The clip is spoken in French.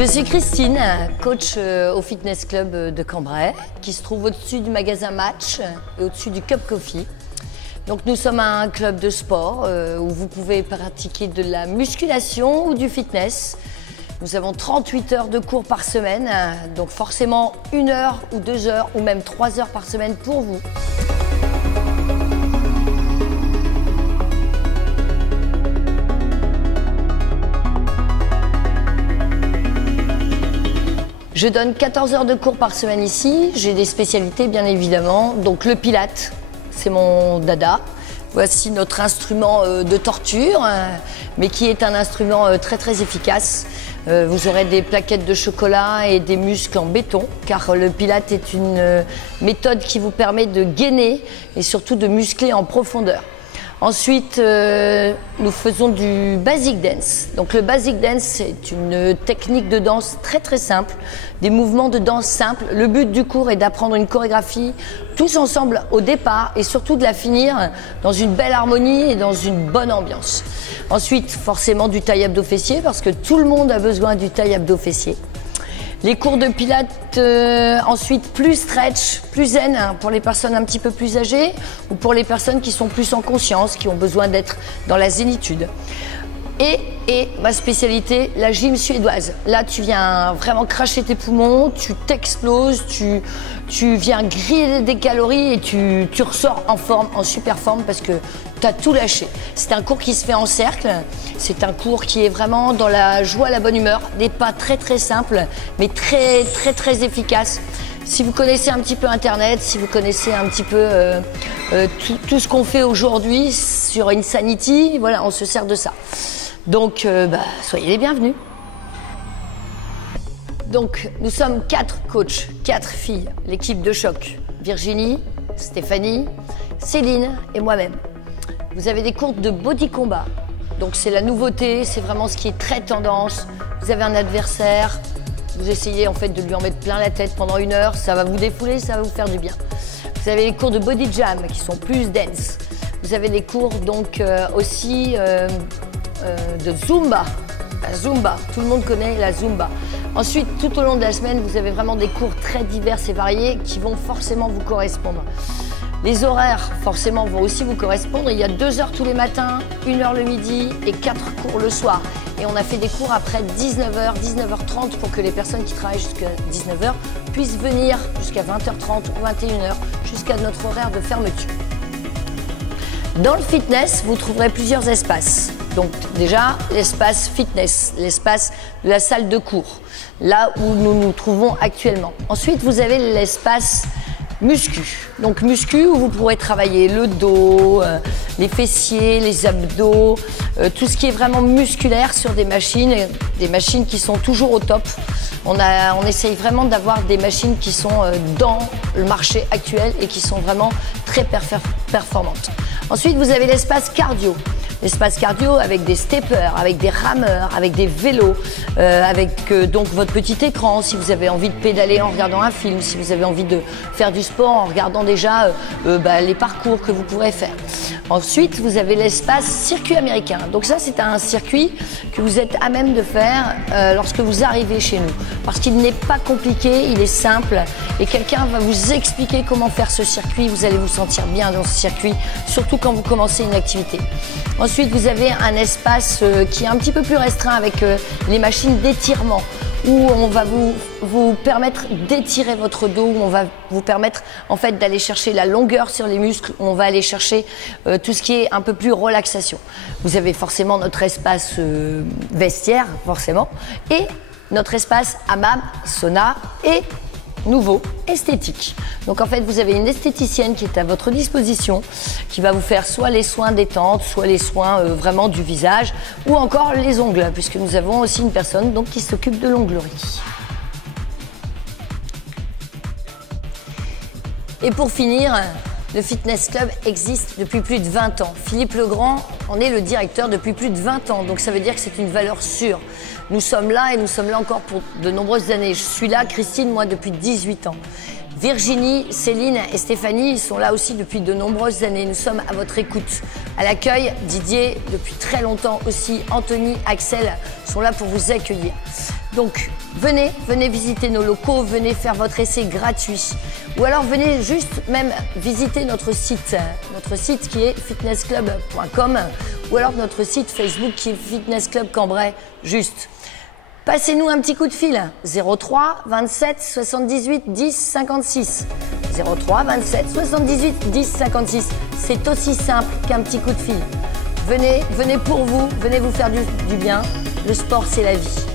Je suis Christine, coach au Fitness Club de Cambrai, qui se trouve au-dessus du magasin Match et au-dessus du Cup Coffee. Donc nous sommes un club de sport où vous pouvez pratiquer de la musculation ou du fitness. Nous avons 38 heures de cours par semaine, donc forcément 1 heure ou 2 heures ou même 3 heures par semaine pour vous. Je donne 14 heures de cours par semaine ici. J'ai des spécialités bien évidemment. Donc le Pilates, c'est mon dada. Voici notre instrument de torture, mais qui est un instrument très efficace. Vous aurez des plaquettes de chocolat et des muscles en béton, car le Pilates est une méthode qui vous permet de gainer et surtout de muscler en profondeur. Ensuite, nous faisons du basic dance. Donc le basic dance, c'est une technique de danse très simple, des mouvements de danse simples. Le but du cours est d'apprendre une chorégraphie tous ensemble au départ et surtout de la finir dans une belle harmonie et dans une bonne ambiance. Ensuite, forcément du taille abdos-fessiers parce que tout le monde a besoin du taille abdos-fessiers. Les cours de pilates, ensuite plus stretch, plus zen pour les personnes un petit peu plus âgées ou pour les personnes qui sont plus en conscience, qui ont besoin d'être dans la zénitude. Et ma spécialité, la gym suédoise. Là, tu viens vraiment cracher tes poumons, tu t'exploses, tu viens griller des calories et tu ressors en forme, en super forme parce que tu as tout lâché. C'est un cours qui se fait en cercle, c'est un cours qui est vraiment dans la joie, la bonne humeur, des pas très simples, mais très efficaces. Si vous connaissez un petit peu Internet, si vous connaissez un petit peu tout ce qu'on fait aujourd'hui sur Insanity, voilà, on se sert de ça. Donc, soyez les bienvenus. Donc, nous sommes 4 coachs, 4 filles, l'équipe de choc. Virginie, Stéphanie, Céline et moi-même. Vous avez des cours de body combat. Donc, c'est la nouveauté, c'est vraiment ce qui est très tendance. Vous avez un adversaire, vous essayez en fait de lui en mettre plein la tête pendant 1 heure. Ça va vous défouler, ça va vous faire du bien. Vous avez les cours de body jam qui sont plus dense. Vous avez des cours donc aussi de Zumba. La Zumba, tout le monde connaît la Zumba. Ensuite, tout au long de la semaine, vous avez vraiment des cours très divers et variés qui vont forcément vous correspondre. Les horaires, forcément, vont aussi vous correspondre. Il y a 2 heures tous les matins, 1 heure le midi et 4 cours le soir. Et on a fait des cours après 19h, 19h30 pour que les personnes qui travaillent jusqu'à 19h puissent venir jusqu'à 20h30 ou 21h, jusqu'à notre horaire de fermeture. Dans le fitness, vous trouverez plusieurs espaces. Donc déjà, l'espace fitness, l'espace de la salle de cours, là où nous nous trouvons actuellement. Ensuite, vous avez l'espace muscu. Donc muscu où vous pourrez travailler le dos, les fessiers, les abdos, tout ce qui est vraiment musculaire sur des machines qui sont toujours au top. On essaye vraiment d'avoir des machines qui sont dans le marché actuel et qui sont vraiment très performantes. Ensuite, vous avez l'espace cardio. L'espace cardio avec des steppers, avec des rameurs, avec des vélos, avec donc votre petit écran si vous avez envie de pédaler en regardant un film, si vous avez envie de faire du sport en regardant déjà les parcours que vous pourrez faire. Ensuite, vous avez l'espace circuit américain. Donc ça, c'est un circuit que vous êtes à même de faire lorsque vous arrivez chez nous. Parce qu'il n'est pas compliqué, il est simple et quelqu'un va vous expliquer comment faire ce circuit. Vous allez vous sentir bien dans ce circuit, surtout quand vous commencez une activité. Ensuite, vous avez un espace qui est un petit peu plus restreint avec les machines d'étirement où on va vous permettre d'étirer votre dos, où on va vous permettre en fait d'aller chercher la longueur sur les muscles, où on va aller chercher tout ce qui est un peu plus relaxation. Vous avez forcément notre espace vestiaire, forcément, et notre espace hammam, sauna et nouveau, esthétique. Donc en fait, vous avez une esthéticienne qui est à votre disposition, qui va vous faire soit les soins détente, soit les soins vraiment du visage, ou encore les ongles, puisque nous avons aussi une personne donc, qui s'occupe de l'onglerie. Et pour finir, le Fitness Club existe depuis plus de 20 ans. Philippe Legrand en est le directeur depuis plus de 20 ans, donc ça veut dire que c'est une valeur sûre. Nous sommes là et nous sommes là encore pour de nombreuses années. Je suis là, Christine, moi, depuis 18 ans. Virginie, Céline et Stéphanie sont là aussi depuis de nombreuses années. Nous sommes à votre écoute. À l'accueil, Didier, depuis très longtemps aussi, Anthony, Axel sont là pour vous accueillir. Donc, venez visiter nos locaux, venez faire votre essai gratuit. Ou alors venez juste même visiter notre site qui est fitnessclub.com ou alors notre site Facebook qui est Fitness Club Cambrai, juste. Passez-nous un petit coup de fil, 03 27 78 10 56. 03 27 78 10 56. C'est aussi simple qu'un petit coup de fil. Venez pour vous, venez vous faire du bien. Le sport, c'est la vie.